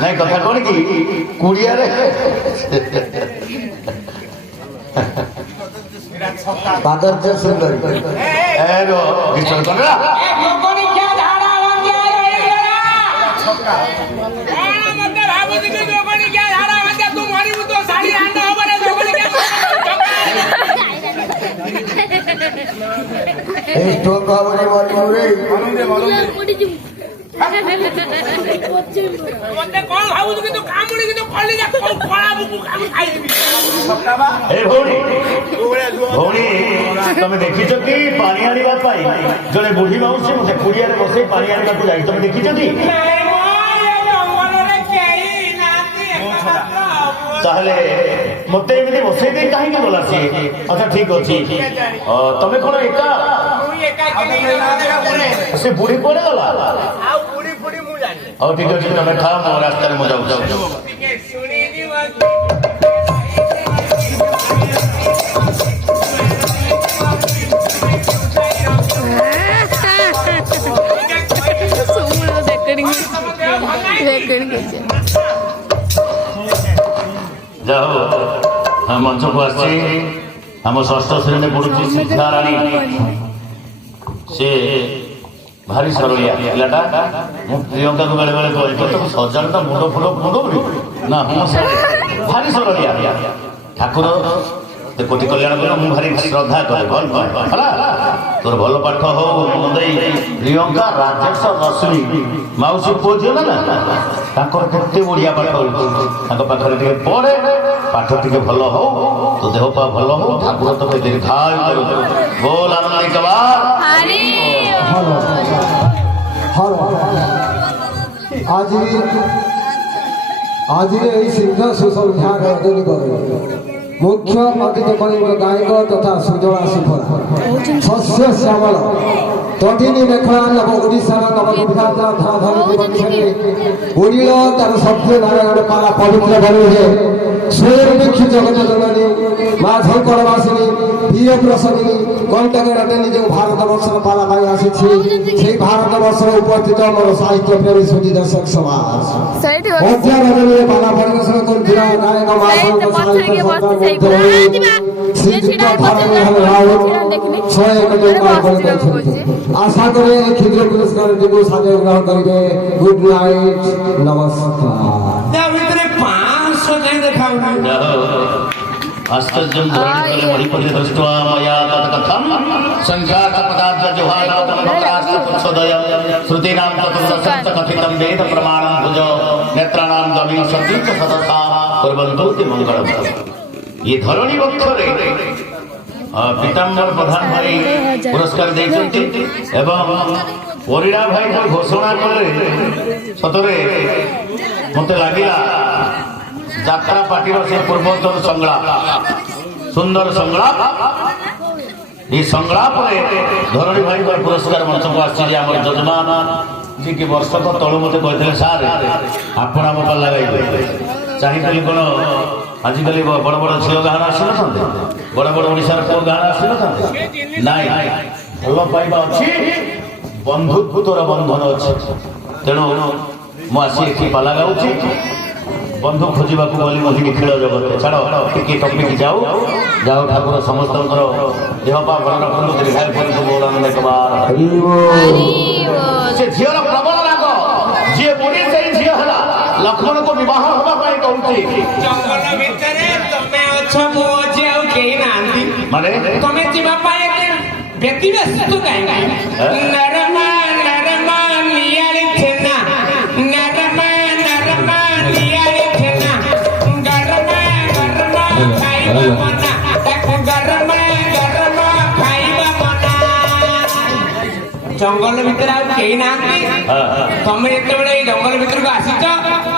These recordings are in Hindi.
ନାଇଁ କଥା କଣ କି କୁଡ଼ିଆରେ ବାଦର୍ଯ୍ୟ ସୁନ୍ଦରୀ ଭଉଣୀ ତମେ ଦେଖିଛ କି ପାଣି ଆଣିବା ପାଇଁ ଜଣେ ବୁଢୀ ମାଉସୀ ମତେ କୁଡ଼ିଆରେ ବସେଇ ପାଣି ଆଣିବାକୁ ଯାଇ ତମେ ଦେଖିଛ କି? ତାହେଲେ ମତେ ଏମିତି ବସେଇ ଦେଇ କାହିଁକି ଗଲା ସିଏ? ଆଚ୍ଛା ଠିକ ଅଛି ତମେ କଣ ଏକା? ସେ ବୁଢୀ କୁଆଡେ ଗଲା? ହଉ ଠିକ ଅଛି ତମେ ଖାଅ ମୋ ରାସ୍ତାରେ ମୁଁ ଯାଉଛି। ଯାହା ହଉ ମଞ୍ଚକୁ ଆସିଛି ଆମ ଷଷ୍ଠ ଶ୍ରେଣୀରେ ପଢୁଛି ଶିକ୍ଷାରାଣୀ। ସେ ଭାରି ସରଳିଆ ପିଲାଟା। ମୁଁ ପ୍ରିୟଙ୍କାକୁ ବେଳେ ବେଳେ କହି ତମ ସଜାଡ ମୁଣ୍ଡ ଫୁଣ୍ଡ ନା ଭାରି ସରଳିଆ। ଠାକୁର କୋଟି କଲ୍ୟାଣ କର ମୁଁ ଭାରି ଶ୍ରଦ୍ଧା କରେ ଭଲ ହେଲା। ତୋର ଭଲ ପାଠ ହଉ ମନ ଦେଇ ପ୍ରିୟଙ୍କା ରାଜେଶ ରଶ୍ମି ମାଉସୀ ପୁଅ ଝିଅ ନା ତାଙ୍କର କେତେ ବଢିଆ ପାଠ ହଉଛି ତାଙ୍କ ପାଖରେ ଟିକେ ପଢେ ପାଠ ଟିକେ ଭଲ ହଉ ତୋ ଦେହ ପା ଭଲ ହଉ ଠାକୁର ତୋତେ ଦୀର୍ଘାୟୁ କରୁ। ବୋଲ ଆନନ୍ଦିତ आज सिद्ध सुसंख्या मुख्य अतिथि गायक तथा सुजला सुफला शस्य श्यामल तटिनी मेखला नव ओडिशार नवविख्यात धाधनी ओडिल तार सभ्य नारायण पाला पवित्र बलुहे स्वयंपेक्षी जगत जननी माँ झंकरवासिनी वीर प्रसन्नी कंटकराटे निज भारत वर्ष पाला पाई आसी भारत वर्ष उपस्थित मोर साहित्य प्रेमी सुधी दर्शक समाज अध्याय पाला परिवेशन कर गायक माँ आशा करे क्षुद्र पुरस्कार सादर ग्रहण करेंगे। गुड नाइट नमस्कार। आश्चर्यं धरणितले मणिपति दृष्ट्वा मया तत्कथं संख्यातपदाब्जजुहानोदय श्रुतीनां तत्संच कथितं वेद प्रमाणं भुज नेत्राणां गमिं सतीं च सदसा कुर्वन्तु ते मङ्गलम्। ये धरणी वक्षरे पीताम्बर प्रधान भाई पुरस्कार देइछन्ति एवं परिड़ा भाई जो घोषणा कले सतरे मते लागिला यात्रा पार्टी से पूर्वोत्तर संग्राम सुंदर संग्राम ये संग्राम धरणी भाई पुरस्कार मंच को आम जजमान जी की वर्ष तलु मत कहते सार आपण आम पाला गाइबे चाहिए कौन आजिकल बड़ बड़ झील गाहन आसी न बड़ बड़ ओडिशार पुओ गाहन आसी न नाई भल पाइबा अच्छी बंधुत्वर बंधन अच्छे तेणु मुझे पाला गाँची बंधु खोजा गली मुझे खेल जगत छाड़ टी टपिक जाऊ जाऊ ठाकुर समस्त देहपा भल रखु दीर्घायु करतु बोल आनंद कुमार से झीर प्रबल राग जी बुढ़ी से झी है लक्ष्मण को विवाह होगा कहूँ जंगल भितर तमे अच्छा मो जे आ केही नांदी माने तमे जीवा पाए व्यक्तिगत काहे नरमा नरमा नियाली थेना नरमा नरमा नियाली थेना गरमा गरमा खाइबा मना गरमा गरमा खाइबा मना जंगल भितर आ केही नांदी तमे एतबेले जंगल भितर को आसीछ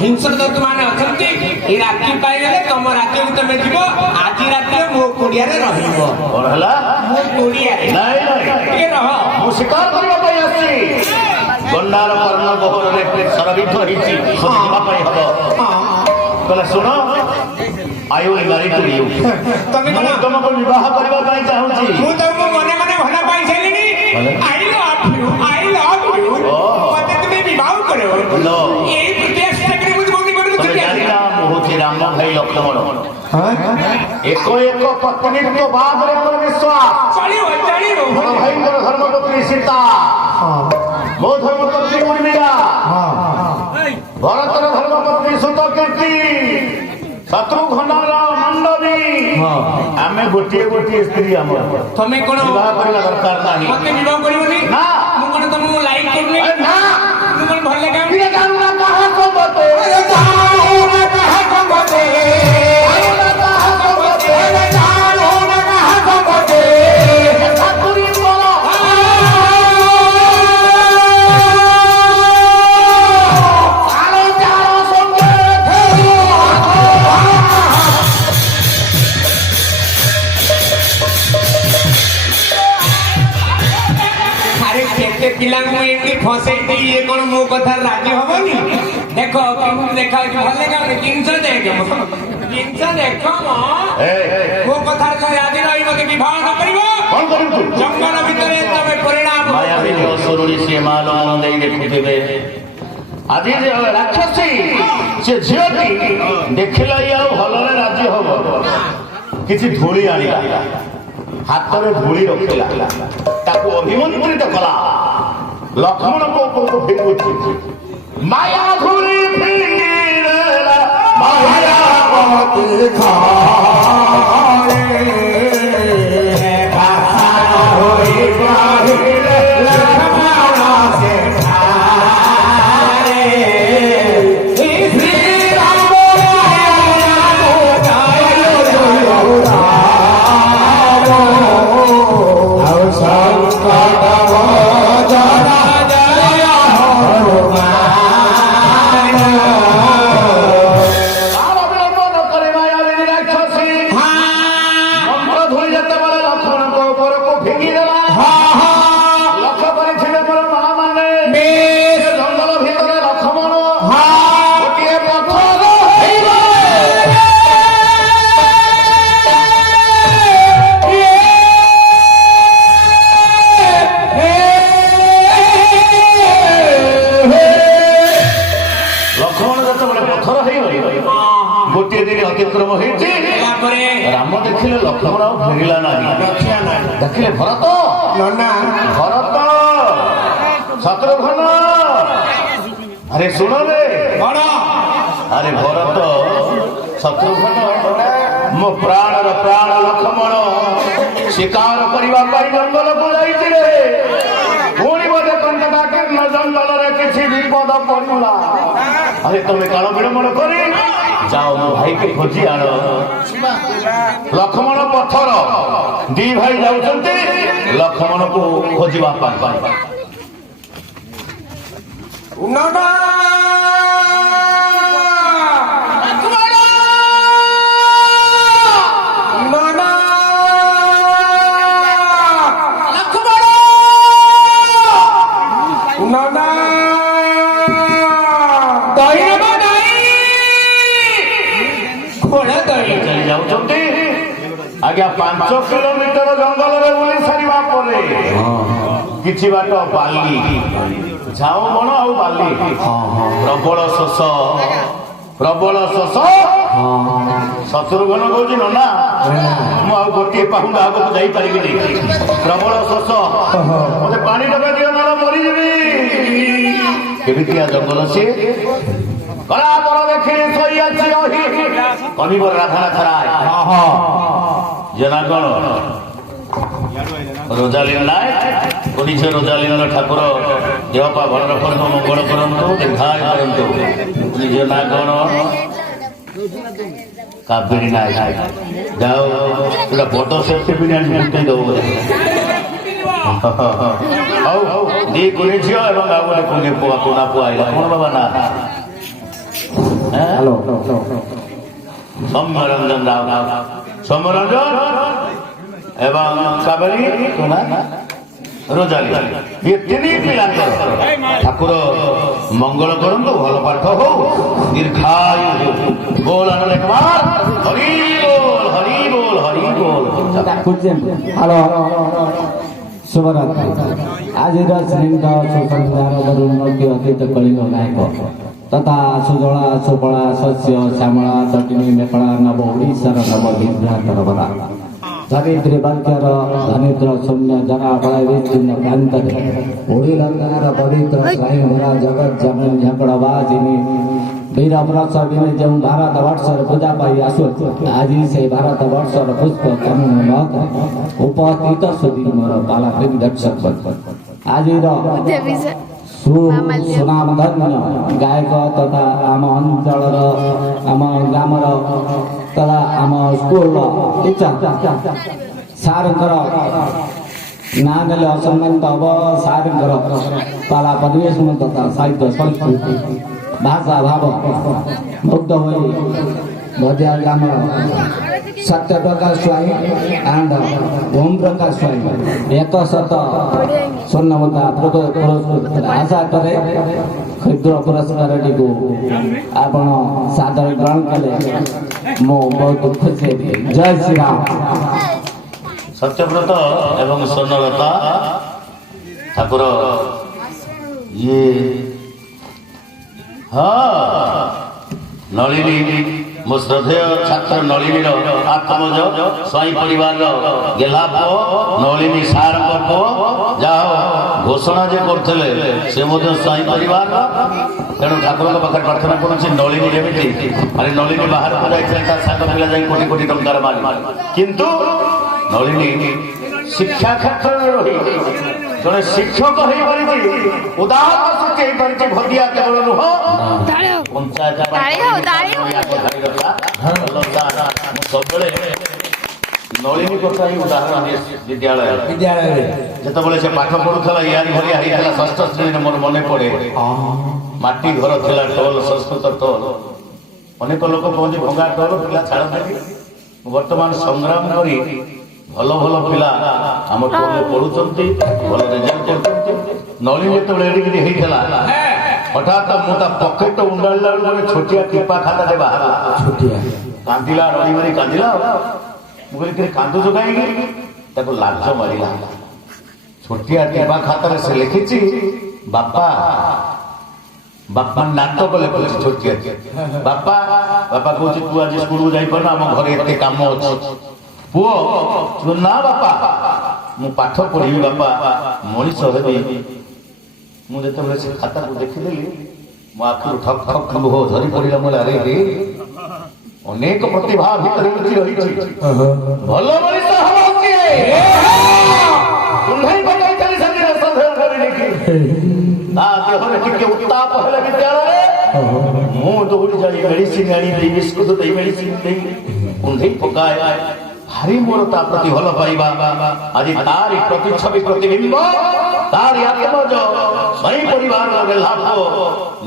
हिंसक तत्व माने अछंती ए राति पाइले तम राति को तमे जीवो आज राति मो कुड़िया रे रहिबो कोन हला मो कुड़िया रे नहीं के रह मु शिकार करबा पई आसी गंडार कर्ण बहर रे सरबित हिची खोजिबा पई हबो कला सुनो I will marry to you तमे तुमको विवाह करबा पई चाहूची मु तुमको मने मने भला पाई छलिनी आई लव यू मते तुमे विवाह କରିବ लो ଏଇ ପ୍ରତ୍ୟେକ ଚାକିରି ମୁଁ ବନ୍ଦି ତମେ କରିଦେଉଛି ଜାଣିନା ମୁଁ ହଉଛି ରାମ ଭାଇ ଲକ୍ଷ୍ମଣ ଏକ ଏକ ପତ୍ନୀତ୍ୱ ବାଦରେ ମୋର ବିଶ୍ୱାସ ଚଳିବ ଚଳିବ ମୋର ଭାଇଙ୍କର ଧର୍ମପତ୍ନୀ ସୀତା ମୋ ଧର୍ମପତ୍ନୀ ଉର୍ମିଳା ଭରତର ଧର୍ମପତ୍ନୀ ସୁତକୀର୍ତ୍ତି ଶତ୍ରୁଘ୍ନର ମଣ୍ଡବୀ ଆମେ ଗୋଟିଏ ଗୋଟିଏ ସ୍ତ୍ରୀ ଆମର ତମେ କଣ ବିବାହ କରିବା ଦରକାର ନାହିଁ ମତେ ବିବାହ କରିବନି ନା ମୁଁ କଣ ତମକୁ ଲାଇକ୍ କରୁନି ଏ ନା ମୁଁ କଣ ଭଲ ଲାଗେ କିଏ ଜାଣୁନା କାହାକୁ ମତେ ଜାଣୁନା କାହାକୁ ମତେ ଜାଣୁନା କାହାକୁ ମତେ ଜାଣୁନା କାହାକୁ ମତେ ଠାକୁରୀ ମୋର ଆଲୋ ଚାଳ ସଙ୍ଗେ ଆରେ କେତେ ପିଲାଙ୍କୁ ଏମିତି ଫସେଇକି ଇଏ କଣ ମୋ କଥା ରାଜି ହବନି ଦେଖ କେମିତି ଦେଖାଉଛି ଭଲ ଲାଗୁନି ଜିନିଷ ଦେଖ ମ ମୋ କଥାରେ ତମେ ରାଜି ରହି ମତେ ବିବାହ ନ କରିବ କଣ କରିବୁ ତୁ ଜଙ୍ଗଲ ଭିତରେ ତମେ ପରିଣାମ ମାୟାବିନୀ ଅସୁରୁଣୀ ସିଏ ମାଲ ମନ ଦେଇ ଦେଖୁଥିବେ ଆଜି ଯେ ରାକ୍ଷସୀ ସେ ଝିଅଟି ଦେଖିଲା ଇଏ ଆଉ ଭଲରେ ରାଜି ହବ କିଛି ଧୂଳି ଆଣିଲା ହାତରେ ଧୂଳି ରଖିଲା ତାକୁ ଅଭିମନ୍ତ୍ରିତ କଲା ଲକ୍ଷ୍ମଣଙ୍କ ଉପରକୁ ଫିଙ୍ଗୁଛି ମାୟା ଧୂଳି ଫିଙ୍ଗିଲା ମାୟା ପତି ଖାଏ ଭାଷା ହୋଇ ବାହିଲେ ଲକ୍ଷ୍ମଣ ସେ ଖାଏ ଶ୍ରୀ ରାମ ଆଉ ସଂକଟ ମୋଚନ ଜୟ ହନୁମାନ ଅବଲମ୍ବନ କରି ମାୟାବିନୀ ରାକ୍ଷସୀ ମନ୍ତ୍ର ଧୋଇ ଯେତେବେଳେ ଲକ୍ଷ୍ମଣଙ୍କ ଉପରକୁ ଫିଙ୍ଗିଦେଲା ଲକ୍ଷ୍ୟ କରିଥିଲେ ମୋର ମା ମାନେ ଜଙ୍ଗଲ ଭିତରେ ଲକ୍ଷ୍ମଣ ଗୋଟିଏ ପଥର ଲକ୍ଷ୍ମଣ ଯେତେବେଳେ ପଥର ହେଇଗଲେ ଗୋଟିଏ ଦିନ ଅତିକ୍ରମ ହେଇଛି ତାପରେ ରାମ ଦେଖିଲେ ଲକ୍ଷ୍ମଣ ଆଉ ଫେରିଲା ନାହିଁ ଦେଖିଲେ ଭରତ ଭରତ ଶତ୍ରୁଘ୍ନ ଆରେ ଶୁଣ ରେ କଣ ଆରେ ଭରତ ଶତ୍ରୁଘ୍ନ ମୋ ପ୍ରାଣର ପ୍ରାଣ ଲକ୍ଷ୍ମଣ ଶିକାର କରିବା ପାଇଁ ଜଙ୍ଗଲକୁ ଯାଇଥିଲେ ପୁଣି ବୋଧେ କଣ୍ଟକା କୀର୍ଣ୍ଣ ଜଙ୍ଗଲରେ କିଛି ବିପଦ ପଡ଼ିଲା ଆରେ ତମେ କାଳ ବିଳମ୍ବନ କରି ଯାଅ ମୋ ଭାଇକି ଖୋଜି ଆଣ ଲକ୍ଷ୍ମଣ ପଥର ଦି ଭାଇ ଯାଉଛନ୍ତି ଲକ୍ଷ୍ମଣକୁ ଖୋଜିବା ପାଇଁ ଚାଲି ଯାଉଛନ୍ତି ଆଜ୍ଞା 5 କିଲୋମିଟର ଜଙ୍ଗଲରେ ବୁଲି ସାରିବା ପରେ କିଛି ବାଟ ବାଲି ଝାଉଁ ବଣ ଆଉ ବାଲି ପ୍ରବଳ ଶୋଷ ଶତ୍ରୁଘ୍ନ କହୁଛି ନନା ମୁଁ ଆଉ ଗୋଟିଏ ପାହୁଣ୍ଡ ଆଗକୁ ଯାଇପାରିବିନି ପ୍ରବଳ ଶୋଷ ମତେ ପାଣି ଡବା ଦିଅ ନହେଲେ ମରିଯିବି କେମିତିଆ ଜଙ୍ଗଲ ସିଏ କଳା ବର ଦେଖିଲି ଶୋଇ ଅଛି ରହି କନିବର ରାଧାନାଥ ରାୟ ଜନା କଣ ରୋଜାଲିନ ନାୟକ ପୁଲିସ ରୋଜାଲିନର ଠାକୁର ଦେହପା ଭଲ ରଖନ୍ତୁ ମଙ୍ଗଳ କରନ୍ତୁ ଦୀର୍ଘାୟ କରନ୍ତୁ ନିଜ ନାଁ କଣ କାବେରୀ ନାୟକ ଯାଉ ଗୋଟେ ବଡ ସେଫ୍ଟି ପିନ୍ ଆଣି ବୁଟେଇ ଦବ ହଉ ଦି କୁନି ଝିଅ ଏବଂ ଆଉ ଗୋଟେ କୁନି ପୁଅ କୁନା ପୁଅ ଆଇଲା କଣ ବାବା ନା ସୌମ୍ୟରଞ୍ଜନ ରାଉ ସୌମ୍ୟରଞ୍ଜନ ଏବଂ କାବେରୀ ରୋଜାଲି ଏ ତିନି ପିଲାଙ୍କର ଠାକୁର ମଙ୍ଗଳ କରନ୍ତୁ ଭଲ ପାଠ ହଉ ଦୀର୍ଘାୟୁ ବୋଲ ଅନେକ ବାର ହରି ବୋଲ ହରି ବୋଲ ହରି ବୋଲ ହ୍ୟାଲୋ शुभरात्रि आज श्रींद सुसंध्यार वरुणकी अतीत कलिंग नायक तथा सुजला सुफला शस्य श्यामला तटिनी मेखला नव ओडिशार नव विभ्रातर धरित्री बाक्यर धनिद्र शून्य जना बड़ा विस्तीर्ण प्रांत ओडी लंकार पवित्र साई भरा जगत जमीन झकड़बाजिनी वीर व्रत दिने जो भारत वर्षर पूजा पाई आसु आज से भारत वर्षर पुष्प कमन उपस्थित सुधी मोर पाला प्रेमी दर्शक आज सुनामधन्य गायक तथा आम अंचल आम ग्रामर तथा आम स्कूल टीचर सारंकर ना नेले असम्मानित हम सारंकर पाला परिवेश तथा साहित्य संस्कृति भाषा भाव मुग्ध हो भजिया ग्राम सत्य प्रकाश स्वाई एंड ओम प्रकाश स्वाई 100 स्वर्ण मुद्रा पुरस्कृत आशा करे क्षुद्र पुरस्कार टी आपण सादर ग्रहण कले मो बहुत खुशी जय श्री राम। सत्यव्रत एवं स्वर्णलता ठाकुर ये हाँ नलिनी मो श्रद्धेय छात्र नलिनी आत्मज स्वाई परिवार गेला पो नलिनी सार पो जाओ घोषणा जे करते से स्वाई परिवार तेणु ठाकुर पाखे प्रार्थना करुच्ची नलिनी जमी अरे नलिनी बाहर को जाता सात पिला जाए कोटी कोटी टंकार मारी किंतु नलिनी शिक्षा क्षेत्र में रही जड़े शिक्षक हो पारी उदाहरण सृष्टि हो पारी भगिया केवल नुह पंचायत सब नलिनी कथा ही उदाहरण विद्यालय जिते से पाठ पढ़ुला यार भाया होता षष्ठ श्रेणी मोर मन पड़े माटी घर था टोल संस्कृत टोल अनेक लोक कहते भंगा टोल पिला छाड़ते बर्तमान संग्राम करी भल भल पिला आम टोल पढ़ुंट भल रिजल्ट कर नलिनी जो हठात मुझे पकेट उंडाड़ा गोटे छोटिया टिपा खाता बाहर कांदिला रही मारी कांदिला मुझे कांदुच कहीं लाज मारा छोटिया टिपा खाता से लिखी बापा बापा नाटक कले छोटिया बापा बापा कह तू आज स्कूल जापर आम घर एत कम अच्छे पुओ ना बापा मु पाठ पढ़ी बापा मनीष हेबी मुझे से खाता को देखिदेली मो आखिर ठक ठक लुह झरी पड़ा मोला रे अनेक प्रतिभा भितर लुचि रही भल मनीष उत्ताप है विद्यालय मु दौड़ी जाई मेडिसिन आनी बिस्कुट दे मेडिसिन कुंधई पकाए भारी मोर ता प्रति भल पाइबा आज तारी प्रतिछवि प्रतिबिंब तारी आत्मज स्वयं परिवार लाभ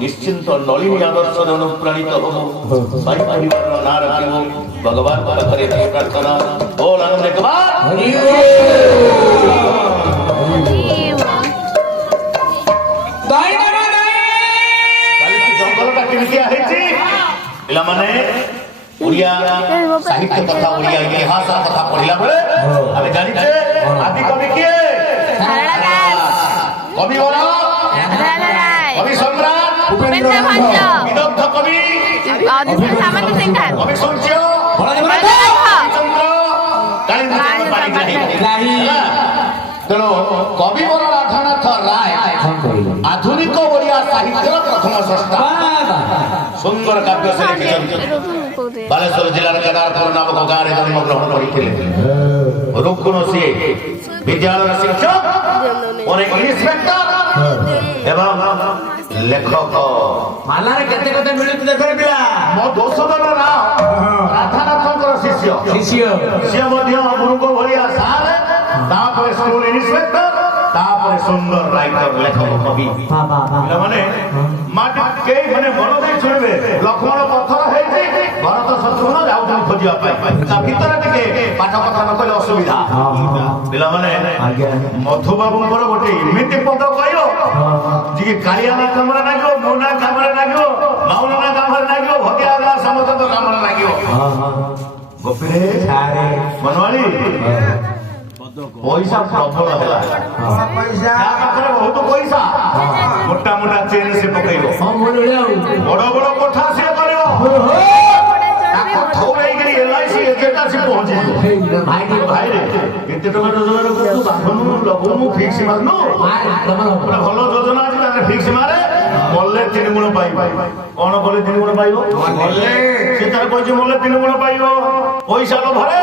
निश्चिंत नलिनी आदर्श अनुप्राणित हो स्वयं परिवार ना रखिबो भगवान पाखरे प्रार्थना बोल आनंद कुमार जंगल का केमितिया हेची पिला माने ओडिया साहित्य कथा ओडिया इतिहास कथा पढ़िला बेले आमे जानि छे आदि कवि किए कवि ओरा कवि सम्राट उपेंद्र भंज विदग्ध कवि अधिष्ठान सामंत सिंह कवि सूर्य तेणु कवि वर राधानाथ राय आधुनिक ओडिया साहित्य प्रथम स्रष्टा सुंदर काव्य से लिखिछन बालेश्वर जिलार केदारपुर नामक गाँव जन्म ग्रहण करते रुकुण सी विद्यालय शिक्षक और इंस्पेक्टर एवं लेखक मालारे केते केते मिलुत देखरे पिला मो दोषदन राधानाथंकर शिष्य से मध्य गुरुको भलिया सारे तापर स्कूल इंस्पेक्टर तापर सुंदर राइटर लेखक कवि माने माटी के माने मन दे छुड़बे लक्ष्मण पत्थर हेछि भरत शत्रुघ्न जाउछन खोजिया पाई ता भीतर टिके पाठ कथा न कले असुविधा पिला माने मधु बाबूंकर गोटे इमिति पद कहियो जे कालिया ना कमरा नागियो मोना कमरा नागियो माउना ना कमरा नागियो भगिया ना समत तो कमरा नागियो गोपीरे सारे मनवाली ପଇସା ପ୍ରବଳ ହେଲା ପଇସା ତା ପାଖରେ ବହୁତ ପଇସା ମୋଟା ମୋଟା ଚେନ୍ ସେ ପକେଇବ ବଡ ବଡ କୋଠା ସିଏ କରିବ ତାକୁ ଥୋଇକିରି LIC ଏଜେଣ୍ଟ ଆସି ପହଞ୍ଚିଯିବ ଭାଇରେ କେତେ ଟଙ୍କା ରୋଜଗାର କରୁଛୁ ବାନ୍ଧନୁ ଲଗଉନୁ ଫିକ୍ସ ମାରୁନୁ ଗୋଟେ ଭଲ ଯୋଜନା ଅଛି ତାହେଲେ ଫିକ୍ସ ମାରେ ମଲେ 3 ଗୁଣ ପାଇବ କଣ କଲେ 3 ଗୁଣ ପାଇବ ମଲେ ସେ ତାର କହିଛି ମଲେ 3 ଗୁଣ ପାଇବ ପଇସା ଲୋଭରେ